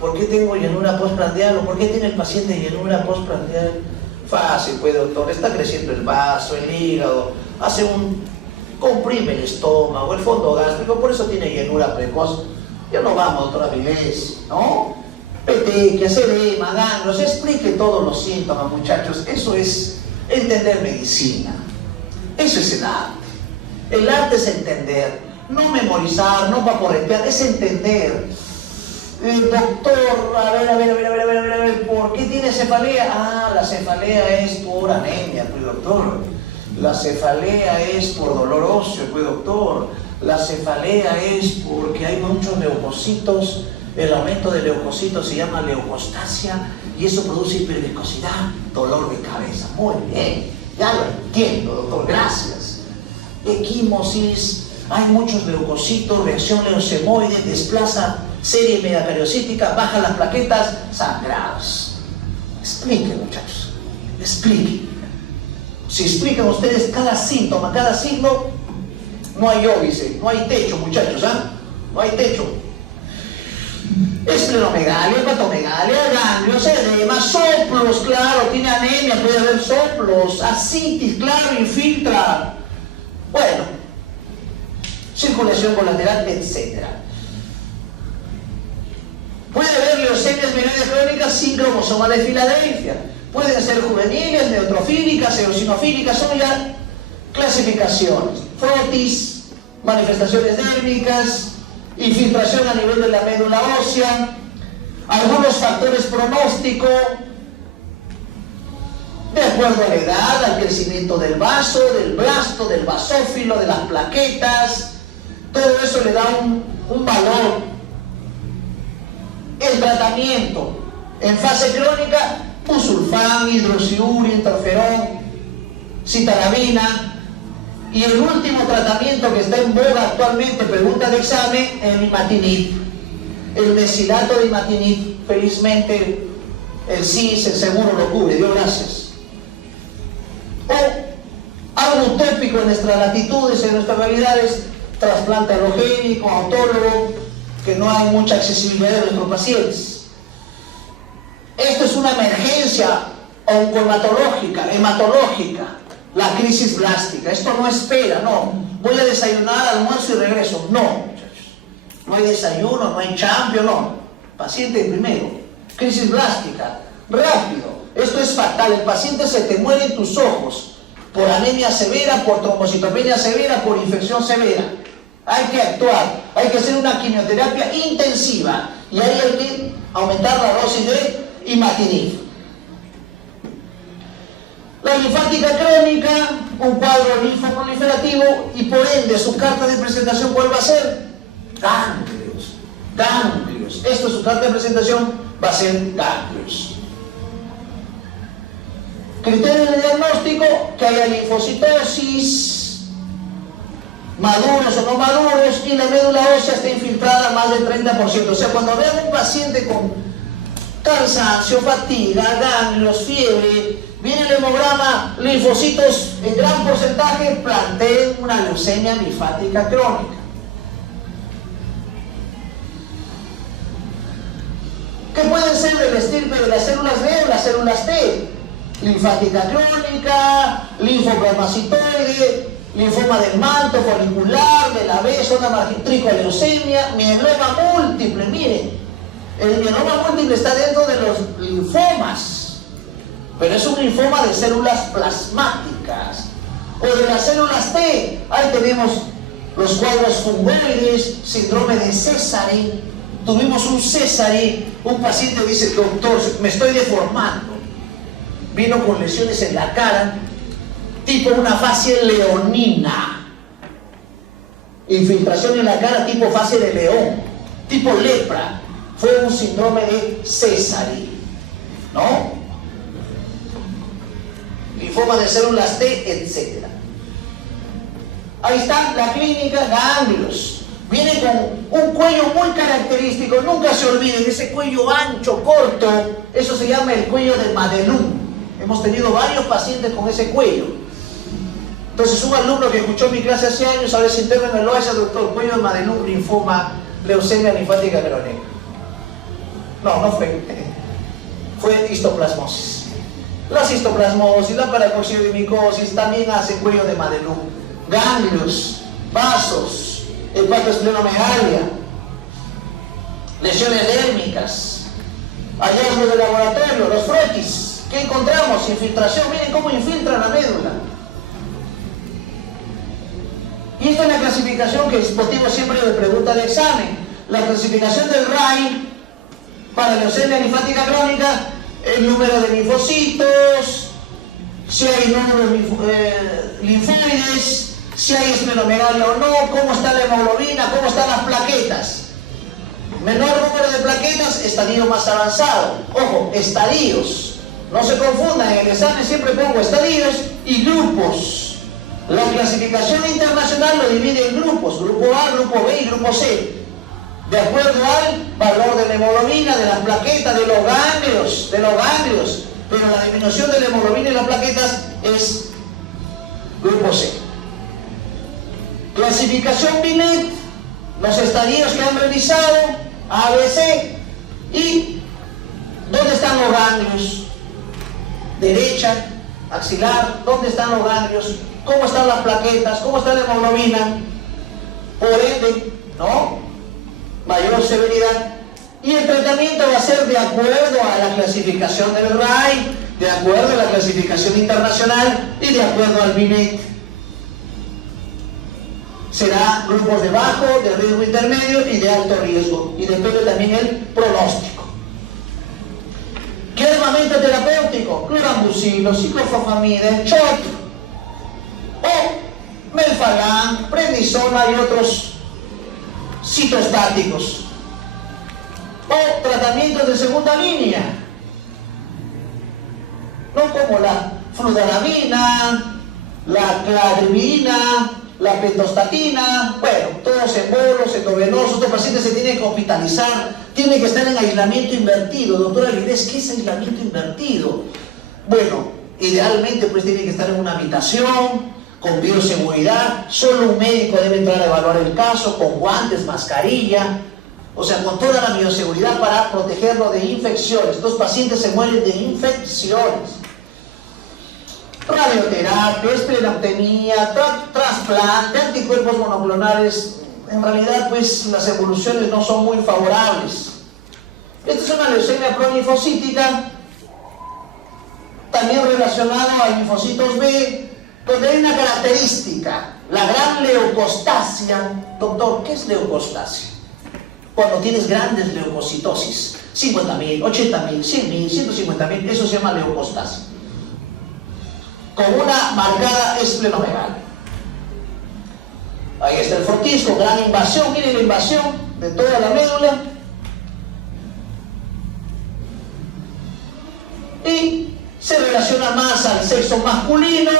¿Por qué tengo llenura postprandial o por qué tiene el paciente llenura postprandial? Fácil, pues, doctor, está creciendo el vaso, el hígado, comprime el estómago, el fondo gástrico, por eso tiene llenura precoz. Ya no vamos, doctora Vilés, ¿no? Petequias, edema, ganglios, explique todos los síntomas, muchachos. Eso es entender medicina. Eso es el arte. El arte es entender, no memorizar, no vaporetear, es entender. Doctor, a ver, ¿por qué tiene cefalea? Ah, la cefalea es por anemia, pues, doctor. La cefalea es por dolor óseo, pues, doctor. La cefalea es porque hay muchos leucocitos. El aumento de leucocitos se llama leucostasia y eso produce hiperviscosidad, dolor de cabeza. Muy bien, ya lo entiendo, doctor, gracias. Equimosis, hay muchos leucocitos, reacción leucemoide, desplaza serie megacariocítica, baja las plaquetas, sangrados. Expliquen, muchachos, expliquen. Si explican ustedes cada síntoma, cada signo, no hay óbice, no hay techo, muchachos, ¿ah? No hay techo. Esplenomegalia, hepatomegalia, ganglios, edema, soplos, claro, tiene anemia, puede haber soplos, ascitis, claro, infiltra. Bueno, circulación colateral, etc. Puede haber leucemias mieloides crónicas sin cromosoma de Filadelfia. Pueden ser juveniles, neutrofílicas, eosinofílicas, son ya clasificaciones. Frotis, manifestaciones dérmicas, infiltración a nivel de la médula ósea, algunos factores pronóstico, de acuerdo a la edad, al crecimiento del vaso, del blasto, del basófilo, de las plaquetas, todo eso le da un valor. El tratamiento en fase crónica, busulfán, hidroxiuria, interferón, citarabina. Y el último tratamiento que está en boga actualmente, pregunta de examen, el imatinib. El mesilato de imatinib, felizmente el CIS, el seguro lo cubre, Dios gracias. O algo utópico en nuestras latitudes, en nuestras realidades, trasplante alogénico, autólogo, que no hay mucha accesibilidad de nuestros pacientes. Esto es una emergencia oncohematológica, hematológica. La crisis blástica, esto no espera, no. Voy a desayunar, almuerzo y regreso. No, muchachos. No hay desayuno, no hay champion, no. Paciente primero. Crisis blástica, rápido. Esto es fatal. El paciente se te muere en tus ojos por anemia severa, por trombocitopenia severa, por infección severa. Hay que actuar, hay que hacer una quimioterapia intensiva y ahí hay que aumentar la dosis de imatinib. La linfática crónica, un cuadro linfoproliferativo y por ende su carta de presentación, ¿cuál va a ser? Ganglios. Ganglios. Esto es su carta de presentación, va a ser ganglios. Criterios de diagnóstico, que haya linfocitosis, maduros o no maduros, y la médula ósea está infiltrada más del 30%. O sea, cuando vean un paciente con cansancio, fatiga, ganglios, fiebre. Viene el hemograma, linfocitos en gran porcentaje plantean una leucemia linfática crónica. ¿Qué pueden ser del estirpe de las células B o las células T? Linfática crónica, linfoplasmacitoide, linfoma del manto folicular, de la B, zona marginal, tricoleucemia, mieloma múltiple. Miren, el mieloma múltiple está dentro de los linfomas, pero es un linfoma de células plasmáticas. O de las células T, ahí tenemos los cuadros fungoides, síndrome de Césare. Tuvimos un Césare, un paciente dice, doctor, me estoy deformando. Vino con lesiones en la cara, tipo una fascia leonina. Infiltración en la cara tipo fascia de león, tipo lepra. Fue un síndrome de Césare, ¿no? Linfoma de células T, etc. Ahí está la clínica, ganglios. Viene con un cuello muy característico, nunca se olviden, ese cuello ancho, corto, eso se llama el cuello de Madelung. Hemos tenido varios pacientes con ese cuello. Entonces un alumno que escuchó mi clase hace años, a ver si interno me lo hace, doctor, cuello de Madelung, linfoma, leucemia linfática crónica. No fue. Fue histoplasmosis. Las histoplasmosis, la paracoxiodimicosis también hacen cuello de Madelung. Ganglios, vasos, hepatoesplenomegalia, lesiones dérmicas, hallazgos de laboratorio, los frotis. ¿Qué encontramos? Infiltración. Miren cómo infiltra la médula. Y esta es la clasificación que es motivo siempre de pregunta de examen. La clasificación del RAI para leucemia linfática crónica, el número de linfocitos, si hay número de linfoides, si hay esplenomegalia o no, cómo está la hemoglobina, cómo están las plaquetas. Menor número de plaquetas, estadio más avanzado. Ojo, estadios. No se confundan, en el examen siempre pongo estadios y grupos. La clasificación internacional lo divide en grupos, grupo A, grupo B y grupo C. De acuerdo al valor de la hemoglobina, de las plaquetas, de los ganglios. Pero la disminución de la hemoglobina y las plaquetas es grupo C. Clasificación Binet, los estadios que han revisado, A, B, C, y ¿dónde están los ganglios? Derecha, axilar, ¿dónde están los ganglios? ¿Cómo están las plaquetas? ¿Cómo está la hemoglobina? Por ende, ¿no? Mayor severidad. Y el tratamiento va a ser de acuerdo a la clasificación del RAI, de acuerdo a la clasificación internacional y de acuerdo al Binet. Será grupos de bajo, de riesgo intermedio y de alto riesgo. Y depende también el pronóstico. ¿Qué armamento terapéutico? Clorambucilo, ciclofosfamida, CHOP, o melphalan, prednisona y otros citostáticos. O tratamientos de segunda línea, no como la fludaramina, la cladribina, la pentostatina, bueno, todos embolos, endovenosos. Estos pacientes se tienen que hospitalizar, tienen que estar en aislamiento invertido. Doctora Lidés, ¿qué es aislamiento invertido? Bueno, idealmente pues tienen que estar en una habitación, con bioseguridad, solo un médico debe entrar a evaluar el caso, con guantes, mascarilla, o sea, con toda la bioseguridad para protegerlo de infecciones. Estos pacientes se mueren de infecciones. Radioterapia, esplenectomía, trasplante, anticuerpos monoclonales. En realidad, pues, las evoluciones no son muy favorables. Esta es una leucemia prolinfocítica, también relacionada a linfocitos B, donde hay una característica, la gran leucostasia. Doctor, ¿qué es leucostasia? Cuando tienes grandes leucocitosis, 50.000, 80.000, 100.000, 150.000, eso se llama leucostasia, con una marcada esplenomegalia. Ahí está el frotisco, gran invasión. Miren la invasión de toda la médula. Y se relaciona más al sexo masculino.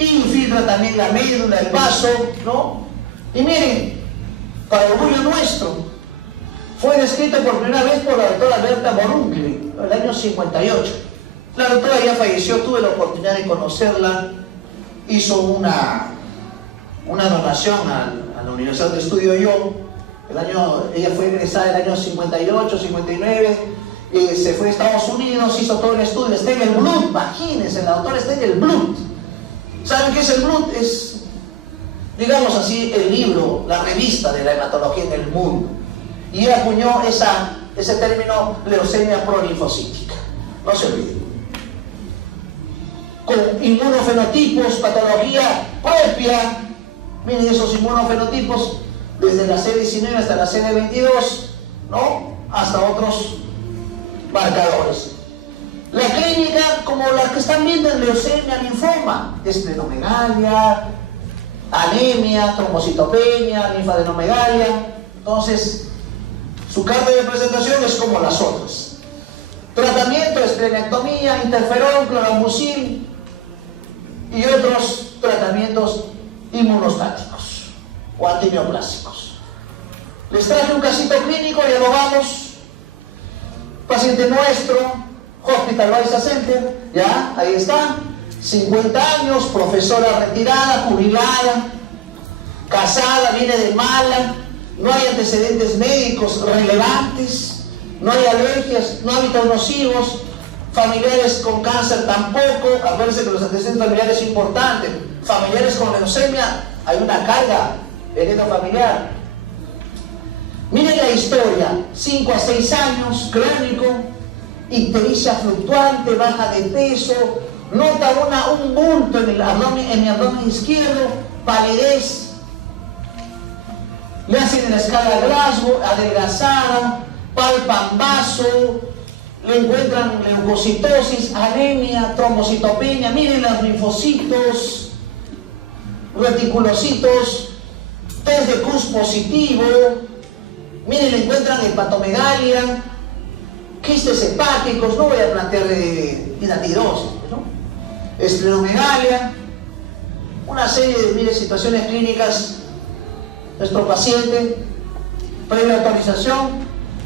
Infiltra también la médula, el vaso, ¿no? Y miren, para orgullo nuestro, fue descrito por primera vez por la doctora Berta Morunkli en el año 58. La doctora ya falleció, tuve la oportunidad de conocerla, hizo una donación a la Universidad de Estudio Yo. Ella fue egresada en el año 58, 59, se fue a Estados Unidos, hizo todo el estudio, está en el Blood, imagínense, la doctora está en el Blood. ¿Saben qué es el Blood? Es, digamos así, el libro, la revista de la hematología en el mundo. Y ella acuñó ese término leucemia prolinfocítica. No se olviden. Con inmunofenotipos, patología propia. Miren esos inmunofenotipos, desde la CD19 hasta la CD22, ¿no? Hasta otros marcadores. La clínica, como la que están viendo en leucemia, linfoma, esplenomegalia, anemia, trombocitopenia, linfadenomegalia. Entonces, su carta de presentación es como las otras. Tratamiento, esplenectomía, interferón, clorambucil y otros tratamientos inmunostáticos o antineoplásicos. Les traje un casito clínico, ya lo vamos. Paciente nuestro, Hospital Baiza Center, ya, ahí está. 50 años, profesora retirada, jubilada, casada, viene de Mala, no hay antecedentes médicos relevantes, no hay alergias, no hábitos nocivos, familiares con cáncer tampoco. Acuérdense que los antecedentes familiares es importante. Familiares con leucemia, hay una carga heredofamiliar. Miren la historia: 5 a 6 años, crónico, ictericia fluctuante, baja de peso, nota un bulto en el abdomen izquierdo, palidez. Le hacen la escala Glasgow, adelgazada, palpan vaso, le encuentran leucocitosis, anemia, trombocitopenia. Miren los linfocitos, reticulocitos, test de Cruz positivo. Miren, le encuentran hepatomegalia, quistes hepáticos, no voy a plantear hidratidosis, ¿no? Esplenomegalia, una serie de situaciones clínicas. Nuestro paciente, previa autorización,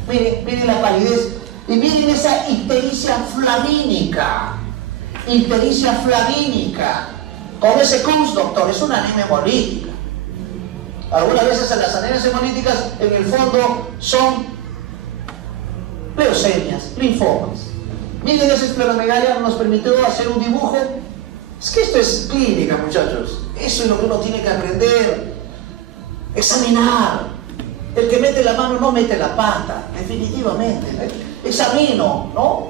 miren la palidez y miren esa ictericia flamínica. Ictericia flamínica. Con ese Cruz, doctor, es una anemia hemolítica. Algunas veces las anemias hemolíticas en el fondo son leucemias, linfomas. Miren, esa esplenomegalia nos permitió hacer un dibujo. Es que esto es clínica, muchachos. Eso es lo que uno tiene que aprender. Examinar. El que mete la mano no mete la pata, definitivamente. Examino, ¿no?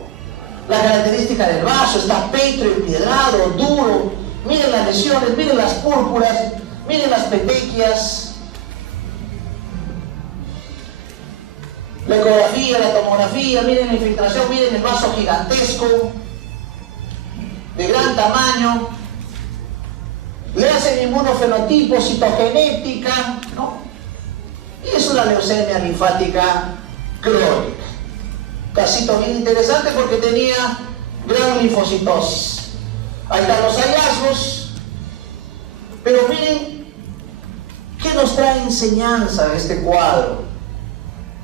La característica del vaso, está pétreo, empiedrado, duro. Miren las lesiones, miren las púrpuras, miren las petequias. La ecografía, la tomografía, miren la infiltración, miren el vaso gigantesco, de gran tamaño. Le hacen inmunofenotipo, citogenética, ¿no? Y es una leucemia linfática crónica. Casito bien interesante porque tenía gran linfocitosis. Ahí están los hallazgos. Pero miren, ¿qué nos trae enseñanza este cuadro?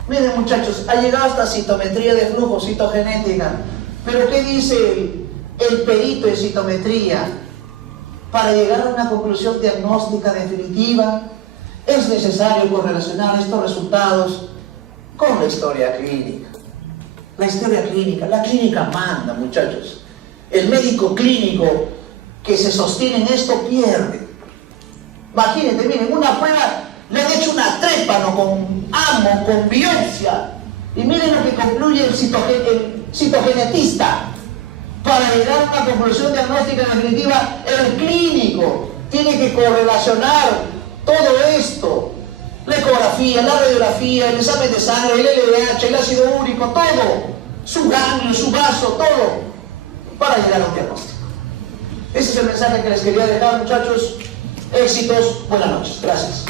Miren, muchachos, ha llegado hasta citometría de flujo, citogenética. Pero ¿qué dice el perito de citometría? Para llegar a una conclusión diagnóstica definitiva, es necesario correlacionar estos resultados con la historia clínica. La historia clínica, la clínica manda, muchachos. El médico clínico que se sostiene en esto pierde. Imagínense, miren, una prueba, le han hecho una trépano con amo, con biopsia, y miren lo que concluye el citogenetista. Para llegar a una conclusión diagnóstica definitiva, el clínico tiene que correlacionar todo esto: la ecografía, la radiografía, el examen de sangre, el LDH, el ácido úrico, todo, su ganglio, su vaso, todo, para llegar a un diagnóstico. Ese es el mensaje que les quería dejar, muchachos. Éxitos, buenas noches, gracias.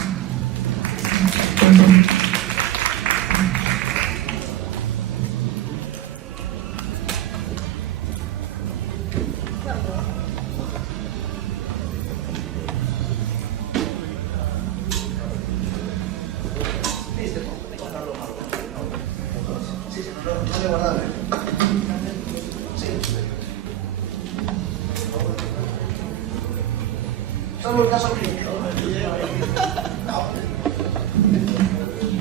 Listo. Pásale a guardar. Sí. Solo el caso clínico.